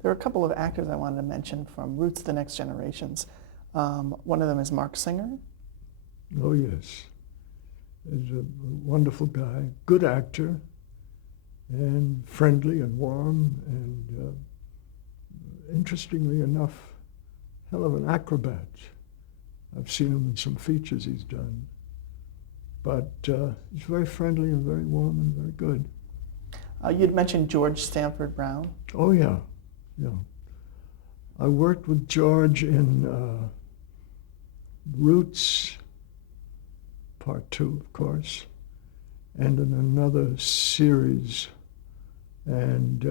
There are a couple of actors I wanted to mention from Roots to the Next Generations. One of them is Mark Singer. Oh, yes. He's a wonderful guy, good actor, and friendly and warm, and interestingly enough, hell of an acrobat. I've seen him in some features he's done. But he's very friendly and very warm and very good. You'd mentioned George Stanford Brown. Oh, yeah, yeah. I worked with George in Roots, Part 2, of course, and in another series. And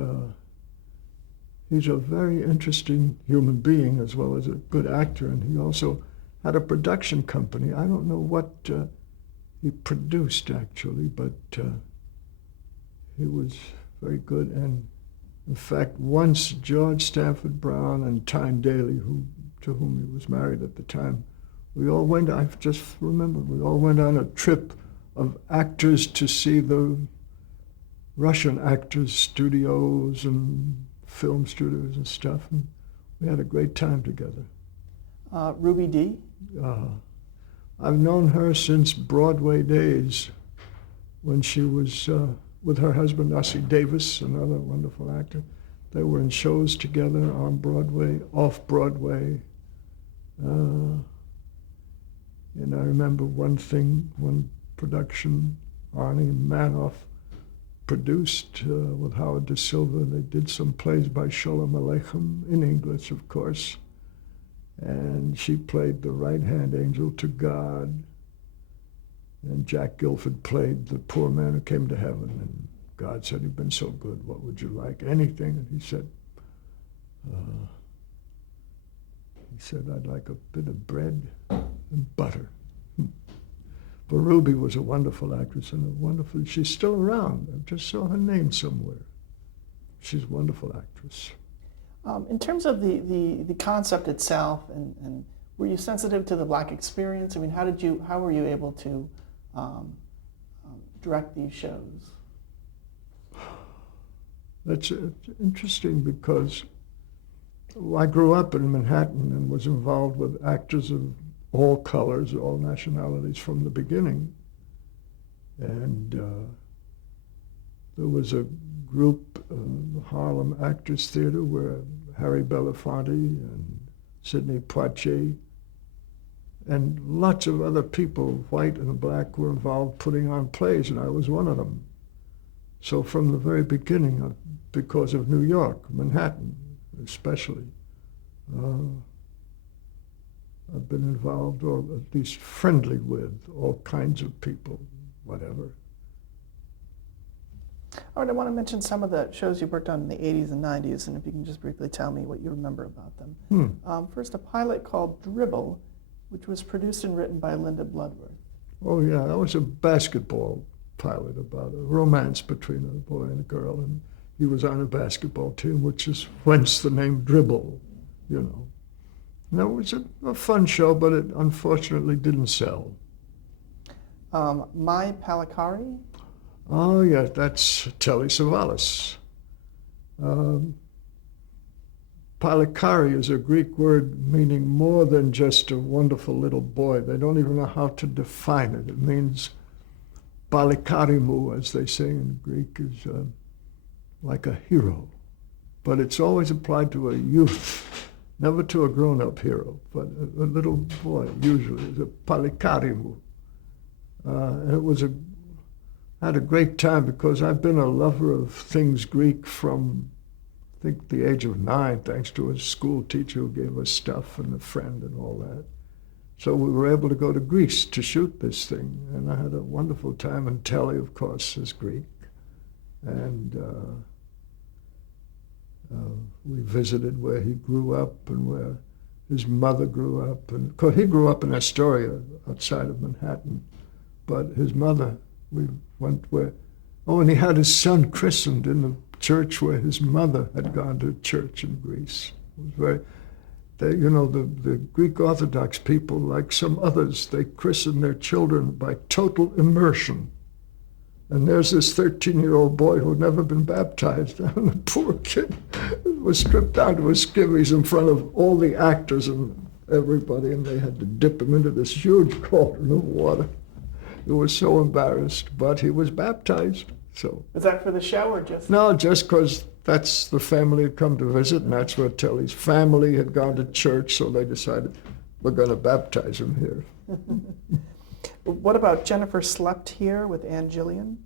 he's a very interesting human being as well as a good actor. And he also had a production company. I don't know what he produced, actually, but he was very good. And in fact, once George Stanford Brown and Tyne Daly, to whom he was married at the time, we all went, I just remember, we all went on a trip of actors to see the Russian actors' studios and film studios and stuff. And we had a great time together. Ruby Dee. I've known her since Broadway days when she was with her husband, Ossie Davis, another wonderful actor. They were in shows together on Broadway, off Broadway. And I remember one production Arnie Manoff produced with Howard Da Silva. They did some plays by Sholem Aleichem, in English, of course. And she played the right-hand angel to God. And Jack Gilford played the poor man who came to heaven. And God said, "You've been so good, what would you like? Anything?" And he said, "I'd like a bit of bread and butter." But Ruby was a wonderful actress and she's still around. I just saw her name somewhere. She's a wonderful actress. In terms of the concept itself, and were you sensitive to the Black experience? I mean, how were you able to direct these shows? That's interesting because I grew up in Manhattan and was involved with actors of all colors, all nationalities from the beginning. And there was a group, the Harlem Actors Theater, where Harry Belafonte and Sidney Poitier and lots of other people, white and black, were involved putting on plays, and I was one of them. So from the very beginning, because of New York, Manhattan especially, I've been involved, or at least friendly with, all kinds of people, whatever. All right, I want to mention some of the shows you worked on in the 80s and 90s, and if you can just briefly tell me what you remember about them. First, a pilot called Dribble, which was produced and written by Linda Bloodworth. Oh, yeah, that was a basketball pilot about a romance between a boy and a girl, and he was on a basketball team, which is whence the name Dribble, you know. And that was a fun show, but it unfortunately didn't sell. My Palikari. Oh, yeah, that's Telly Savalas. Palikari is a Greek word meaning more than just a wonderful little boy. They don't even know how to define it. It means palikarimu, as they say in Greek, is like a hero. But it's always applied to a youth, never to a grown-up hero, but a little boy, usually, is a palikarimu. And it was I had a great time because I've been a lover of things Greek from, I think, the age of 9, thanks to a school teacher who gave us stuff and a friend and all that. So we were able to go to Greece to shoot this thing, and I had a wonderful time. And Telly, of course, is Greek. And we visited where he grew up and where his mother grew up. And of course, he grew up in Astoria, outside of Manhattan. But his mother, we went where, and he had his son christened in the church where his mother had gone to church in Greece. It was very, the Greek Orthodox people, like some others, they christen their children by total immersion. And there's this 13-year-old boy who had never been baptized, and the poor kid was stripped down to his skivvies in front of all the actors and everybody, and they had to dip him into this huge cauldron of water. He was so embarrassed, but he was baptized. So Was that for the show or just? no, just because that's the family had come to visit, and that's where Telly's family had gone to church, so they decided we're going to baptize him here. What about Jennifer Slept Here with Ann Gillian?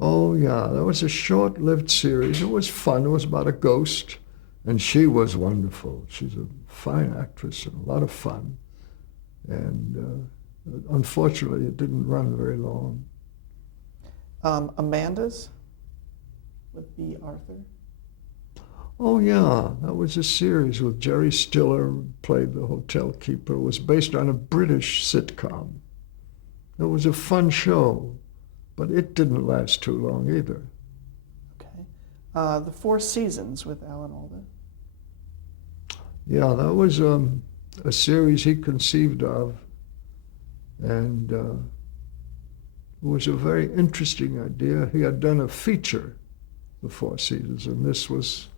Oh, yeah, that was a short-lived series. It was fun. It was about a ghost, and she was wonderful. She's a fine actress and a lot of fun. And unfortunately, it didn't run very long. Amanda's with B. Arthur. Oh, yeah, that was a series with Jerry Stiller, who played the hotel keeper. It was based on a British sitcom. It was a fun show, but it didn't last too long either. Okay. The Four Seasons with Alan Alda. Yeah, that was a series he conceived of, and it was a very interesting idea. He had done a feature, The Four Seasons, and this was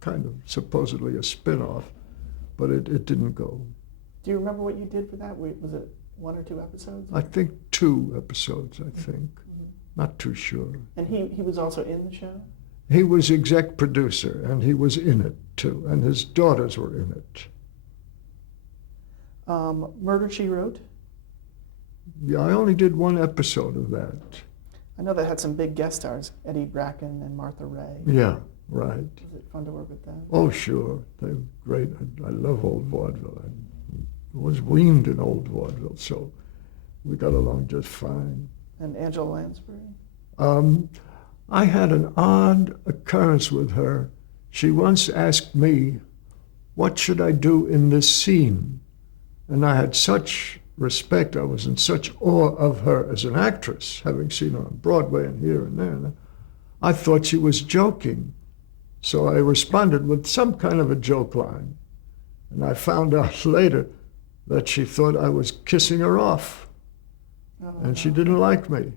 kind of supposedly a spin-off, but it didn't go. Do you remember what you did for that? Was it 1 or 2 episodes? I think 2 episodes, I think. Mm-hmm. Not too sure. And he was also in the show? He was exec producer, and he was in it, too, and his daughters were in it. Murder, She Wrote? Yeah, I only did 1 episode of that. I know that had some big guest stars, Eddie Bracken and Martha Ray. Yeah, right. Was it fun to work with them? Oh, sure. They were great. I love old vaudeville. I was weaned in old vaudeville, so we got along just fine. And Angela Lansbury? I had an odd occurrence with her. She once asked me, what should I do in this scene? And I had such respect. I was in such awe of her as an actress, having seen her on Broadway and here and there. And I thought she was joking. So I responded with some kind of a joke line. And I found out later that she thought I was kissing her off. Oh, And she didn't like me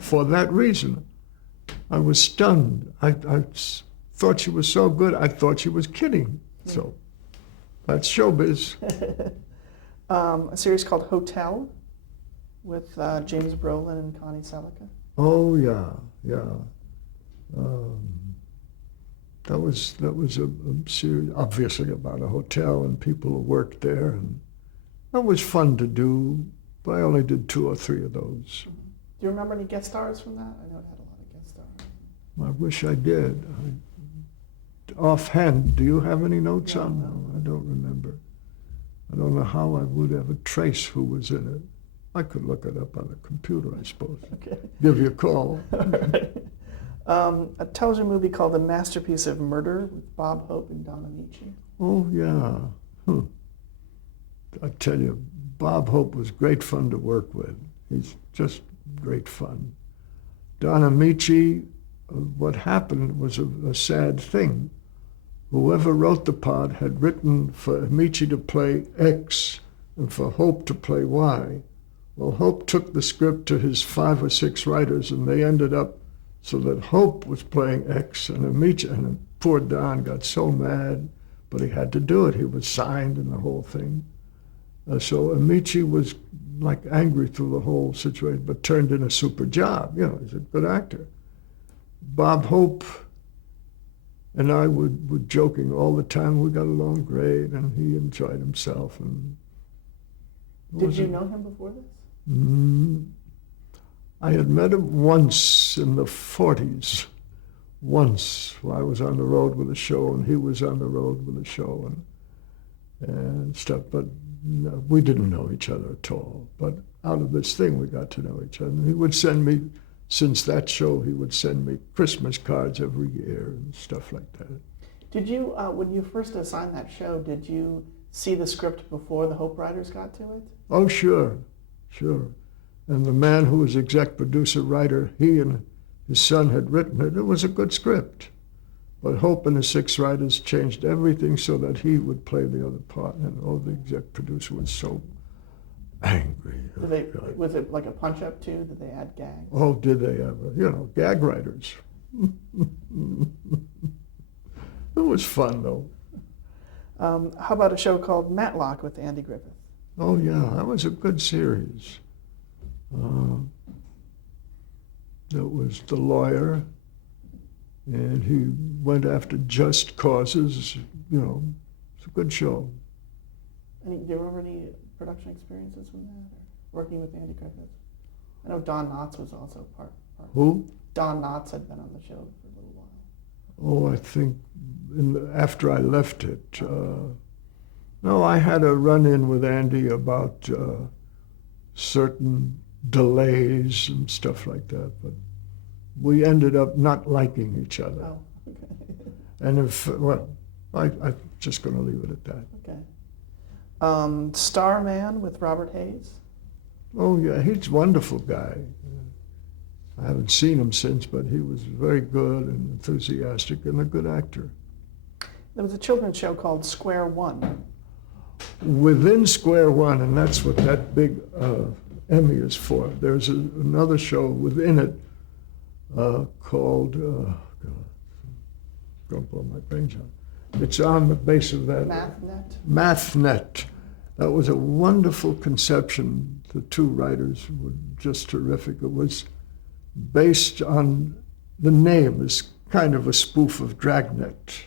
for that reason. I was stunned. I thought she was so good, I thought she was kidding. So that's showbiz. A series called Hotel with James Brolin and Connie Selica. Oh, yeah, yeah. That was a series, obviously about a hotel and people who worked there. And that was fun to do, but I only did 2 or 3 of those. Do you remember any guest stars from that? I know it had a lot of guest stars. I wish I did. Offhand, do you have any notes on No. them? I don't remember. I don't know how I would ever trace who was in it. I could look it up on a computer, I suppose. Okay. Give you a call. A television movie called The Masterpiece of Murder with Bob Hope and Don Amici. Oh, yeah. I tell you, Bob Hope was great fun to work with. He's just great fun. Don Amici, what happened was a sad thing. Whoever wrote the part had written for Amici to play X and for Hope to play Y. Well, Hope took the script to his 5 or 6 writers, and they ended up so that Hope was playing X, and Amici, and poor Don got so mad, but he had to do it. He was signed and the whole thing. So Amici was like angry through the whole situation, but turned in a super job. You know, he's a good actor. Bob Hope and I were joking all the time. We got along great, and he enjoyed himself. And Did you know him before this? I had met him once in the 40s. Once, while I was on the road with a show, and he was on the road with a show and stuff. But no, we didn't know each other at all. But out of this thing, we got to know each other. And he would send me, since that show, he would send me Christmas cards every year and stuff like that. Did you, when you first assigned that show, did you see the script before the Hope writers got to it? Oh, sure. And the man who was exec producer, writer, he and his son had written it. It was a good script. But Hope and the 6 writers changed everything so that he would play the other part. And the exec producer was so angry. Did they, was it like a punch-up too? Did they add gags? Oh, did they ever? You know, gag writers. It was fun, though. How about a show called Matlock with Andy Griffith? Oh, yeah, that was a good series. It was the lawyer, and he went after just causes. You know, it's a good show. Do you remember any production experiences from that, or working with Andy Griffith? I know Don Knotts was also part. Who? Don Knotts had been on the show for a little while. Oh, I think after I left it. No, I had a run-in with Andy about certain delays and stuff like that, but we ended up not liking each other. Oh, okay. And I'm just going to leave it at that. Okay. Starman with Robert Hayes? Oh, yeah, he's a wonderful guy. I haven't seen him since, but he was very good and enthusiastic and a good actor. There was a children's show called Square One. Within Square One, and that's what that big Emmy is for, there's another show within it called, don't blow my brains out. It's on the base of that. MathNet? MathNet. That was a wonderful conception. The two writers were just terrific. It was based on, the name is kind of a spoof of Dragnet.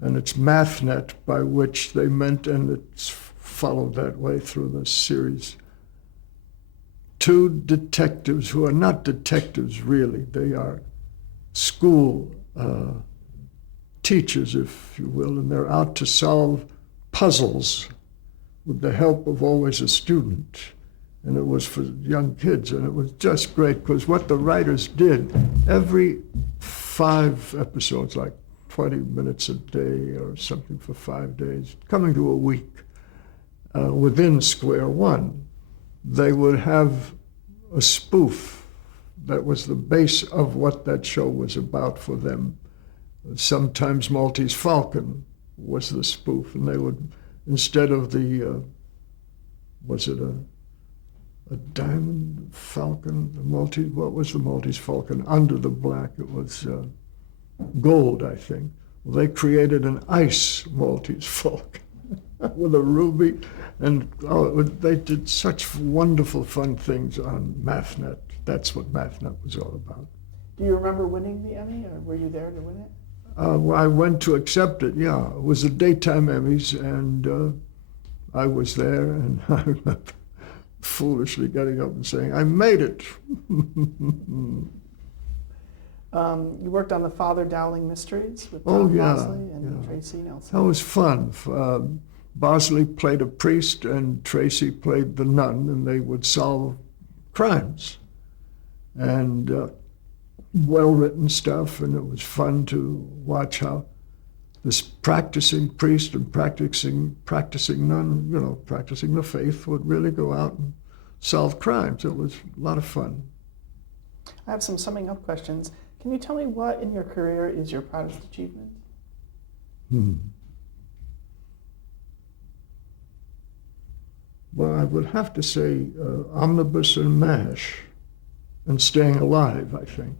And it's MathNet, by which they meant, and it's followed that way through the series. Two detectives who are not detectives really. They are school teachers, if you will, and they're out to solve puzzles with the help of always a student. And it was for young kids, and it was just great, because what the writers did, every 5 episodes, like 20 minutes a day or something for 5 days, coming to a week, within Square One, they would have a spoof that was the base of what that show was about for them. Sometimes Maltese Falcon was the spoof, and they would, instead of the, was it a diamond falcon, what was the Maltese Falcon? Under the black, it was gold, I think. Well, they created an ice Maltese Falcon with a ruby, and they did such wonderful, fun things on MathNet. That's what MathNet was all about. Do you remember winning the Emmy, or were you there to win it? Well, I went to accept it, yeah. It was the daytime Emmys, and I was there, and I remember foolishly getting up and saying, I made it. You worked on the Father Dowling Mysteries with Tom Bosley and Tracy Nelson. That was fun. Bosley played a priest and Tracy played the nun, and they would solve crimes. And well-written stuff, and it was fun to watch how this practicing priest and practicing nun, you know, practicing the faith, would really go out and solve crimes. It was a lot of fun. I have some summing up questions. Can you tell me what in your career is your proudest achievement? Well, I would have to say Omnibus and MASH and Staying Alive, I think.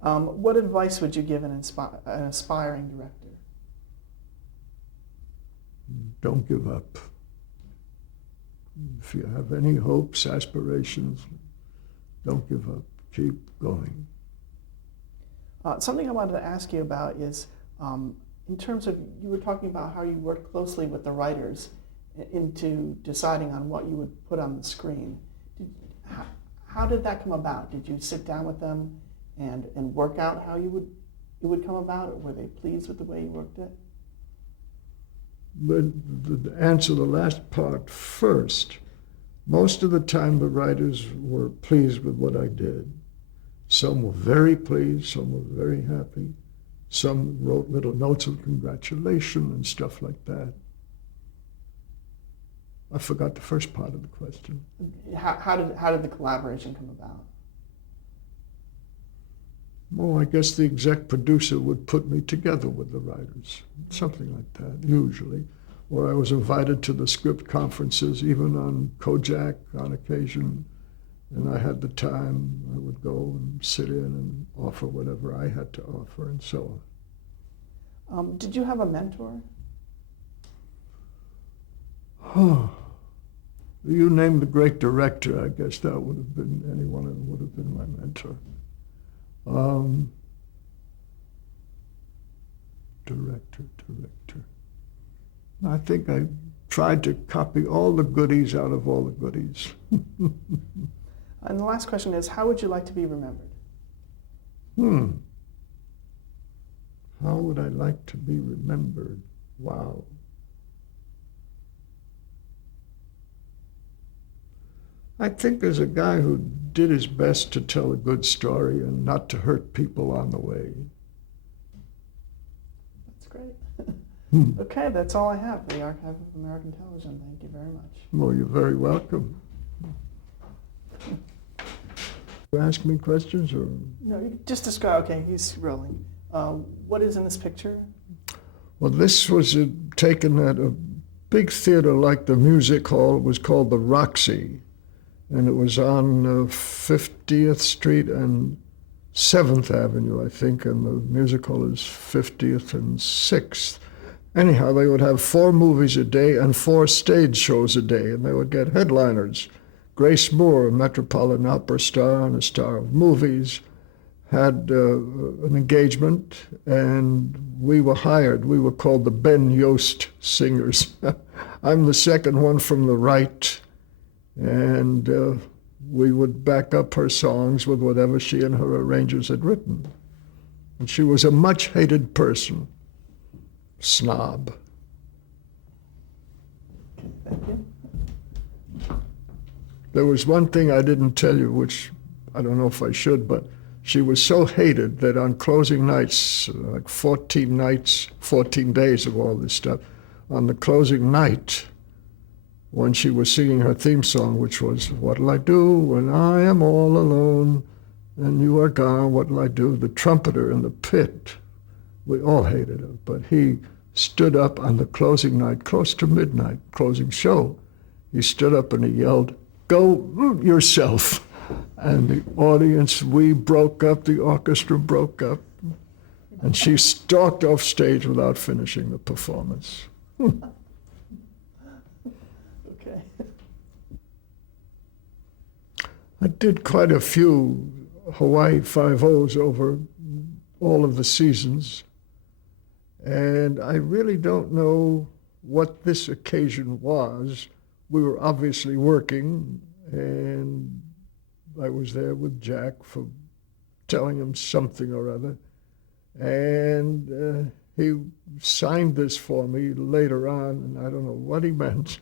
What advice would you give an aspiring director? Don't give up. If you have any hopes, aspirations, don't give up. Keep going. Something I wanted to ask you about is, in terms of, you were talking about how you worked closely with the writers into deciding on what you would put on the screen. How did that come about? Did you sit down with them and work out how it would come about, or were they pleased with the way you worked it? But to answer the last part first, most of the time the writers were pleased with what I did. Some were very pleased, some were very happy. Some wrote little notes of congratulation and stuff like that. I forgot the first part of the question. How did the collaboration come about? Well, I guess the exec producer would put me together with the writers, something like that, usually. or I was invited to the script conferences, even on Kojak on occasion, and I had the time, I would go and sit in and offer whatever I had to offer and so Did you have a mentor? on. You named the great director, I guess that would have been anyone who would have been my mentor. Director. I think I tried to copy all the goodies out of all the goodies. And the last question is, how would you like to be remembered? How would I like to be remembered? Wow. I think as a guy who did his best to tell a good story and not to hurt people on the way. That's great. Okay, that's all I have for the Archive of American Television. Thank you very much. Well, you're very welcome. You ask me questions or? No, you just describe, okay, he's rolling. What is in this picture? Well, this was taken at a big theater like the music hall. It was called the Roxy, and it was on 50th Street and 7th Avenue, I think, and the music hall is 50th and 6th. Anyhow, they would have 4 movies a day and 4 stage shows a day, and they would get headliners. Grace Moore, a Metropolitan Opera star and a star of movies, had an engagement, and we were hired. We were called the Ben Yost Singers. I'm the second one from the right, and we would back up her songs with whatever she and her arrangers had written. And she was a much hated person. Snob. Thank you. There was one thing I didn't tell you, which I don't know if I should, but she was so hated that on closing nights, like 14 nights, 14 days of all this stuff, on the closing night, when she was singing her theme song, which was, "What'll I do when I am all alone and you are gone, what'll I do?" The trumpeter in the pit, we all hated her, but he stood up on the closing night, close to midnight, closing show. He stood up and he yelled, "Go yourself." And the audience, we broke up, the orchestra broke up, and she stalked off stage without finishing the performance. Okay. I did quite a few Hawaii 5-0s over all of the seasons, and I really don't know what this occasion was. We were obviously working, and I was there with Jack for telling him something or other, and he signed this for me later on, and I don't know what he meant.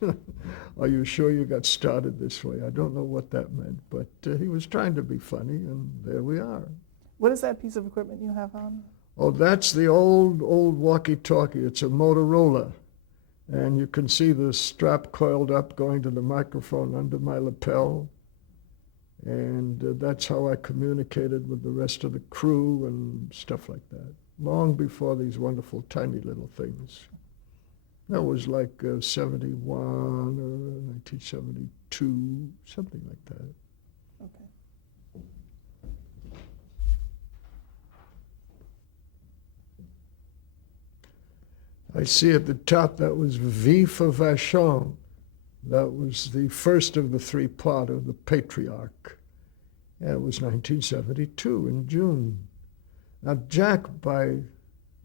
"Are you sure you got started this way?" I don't know what that meant, but he was trying to be funny, and there we are. What is that piece of equipment you have on? Oh, that's the old walkie-talkie. It's a Motorola, and you can see the strap coiled up going to the microphone under my lapel. And that's how I communicated with the rest of the crew and stuff like that, long before these wonderful tiny little things. That was like 71 or 1972, something like that. Okay. I see at the top that was V for Vachon. That was the first of the 3 part of the Patriarch. And it was 1972 in June. Now Jack, I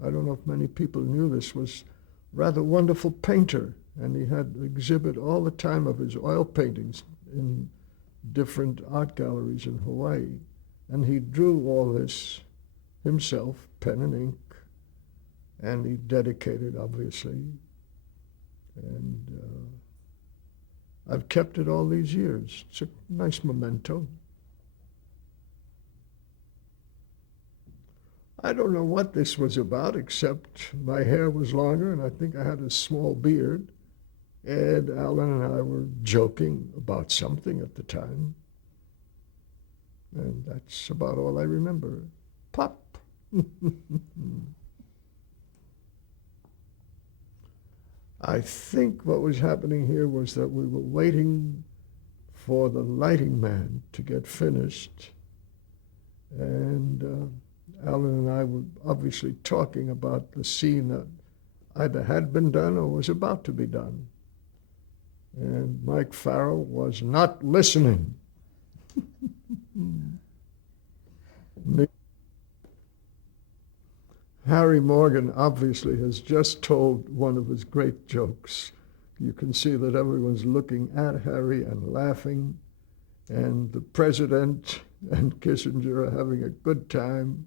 don't know if many people knew this, was a rather wonderful painter, and he had an exhibit all the time of his oil paintings in different art galleries in Hawaii. And he drew all this himself, pen and ink, and he dedicated, obviously. And I've kept it all these years. It's a nice memento. I don't know what this was about, except my hair was longer and I think I had a small beard. Ed, Alan, and I were joking about something at the time. And that's about all I remember. Pop. I think what was happening here was that we were waiting for the lighting man to get finished. And Alan and I were obviously talking about the scene that either had been done or was about to be done. And Mike Farrell was not listening. Harry Morgan obviously has just told one of his great jokes. You can see that everyone's looking at Harry and laughing, and the president and Kissinger are having a good time,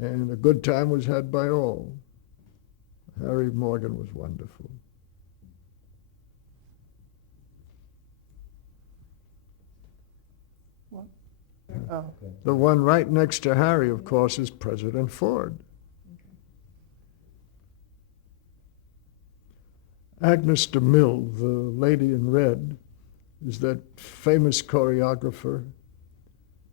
and a good time was had by all. Harry Morgan was wonderful. What? Oh, okay. The one right next to Harry, of course, is President Ford. Agnes DeMille, the lady in red, is that famous choreographer,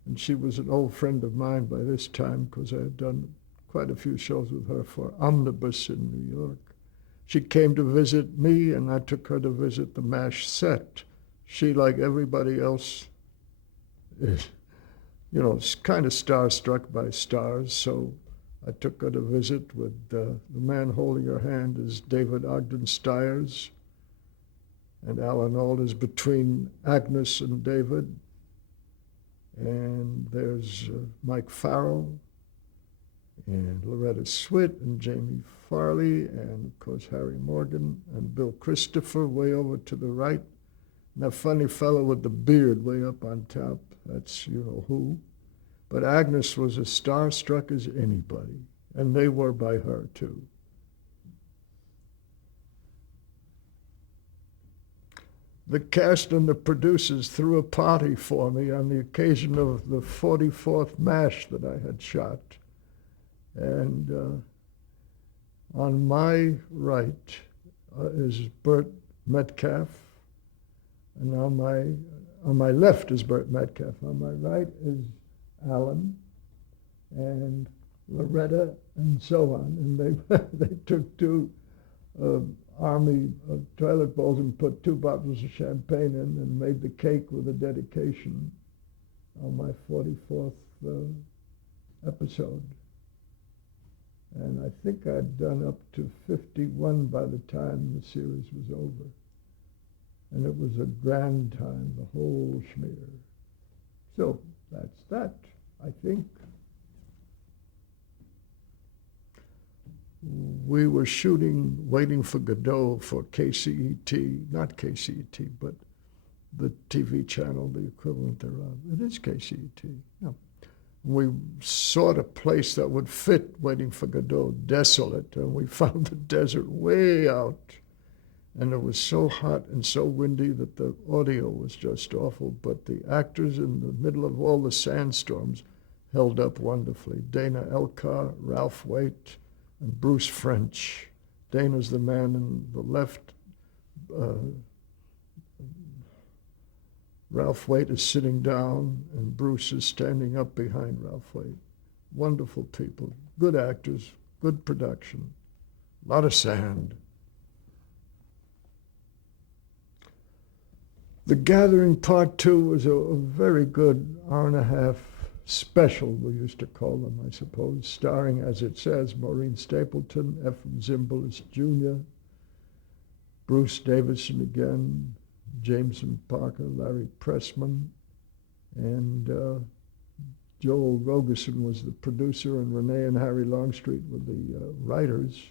and she was an old friend of mine by this time because I had done quite a few shows with her for Omnibus in New York. She came to visit me, and I took her to visit the MASH set. She, like everybody else, is, kind of starstruck by stars, so I took her to visit with the man holding her hand is David Ogden Stiers, and Alan Alda is between Agnes and David. And there's Mike Farrell and Loretta Swit and Jamie Farley and, of course, Harry Morgan and Bill Christopher way over to the right. And that funny fellow with the beard way up on top, that's who. But Agnes was as starstruck as anybody, and they were by her, too. The cast and the producers threw a party for me on the occasion of the 44th MASH that I had shot. And on my right is Burt Metcalf, and on my left is Burt Metcalf. On my right is Alan and Loretta and so on. And they took two Army toilet bowls and put 2 bottles of champagne in and made the cake with a dedication on my 44th episode. And I think I'd done up to 51 by the time the series was over. And it was a grand time, the whole schmear. So that's that, I think. We were shooting Waiting for Godot for KCET, not KCET, but the TV channel, the equivalent thereof. It is KCET. No. We sought a place that would fit Waiting for Godot, desolate, and we found the desert way out. And it was so hot and so windy that the audio was just awful, but the actors in the middle of all the sandstorms held up wonderfully. Dana Elcar, Ralph Waite, and Bruce French. Dana's the man in the left. Ralph Waite is sitting down, and Bruce is standing up behind Ralph Waite. Wonderful people, good actors, good production, a lot of sand. The Gathering Part 2 was a very good hour-and-a-half special, we used to call them, I suppose, starring, as it says, Maureen Stapleton, Ephraim Zimbalist Jr., Bruce Davison again, Jameson Parker, Larry Pressman, and Joel Rogerson was the producer, and Renee and Harry Longstreet were the writers.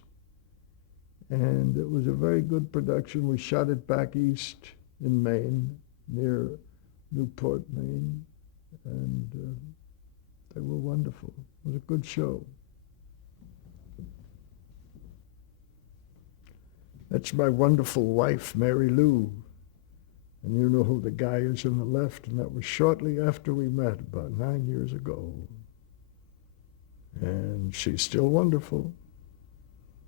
And it was a very good production. We shot it back east in Maine, near Newport, Maine, and they were wonderful. It was a good show. That's my wonderful wife, Mary Lou. And you know who the guy is on the left, and that was shortly after we met, about 9 years ago. And she's still wonderful.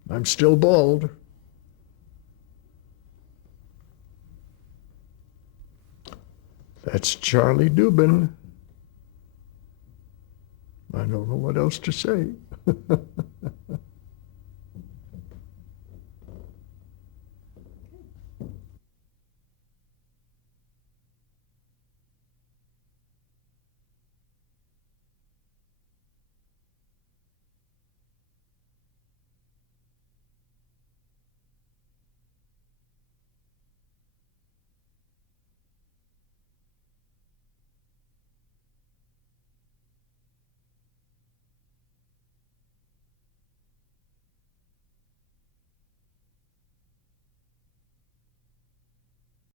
I'm still bald. That's Charlie Dubin. I don't know what else to say.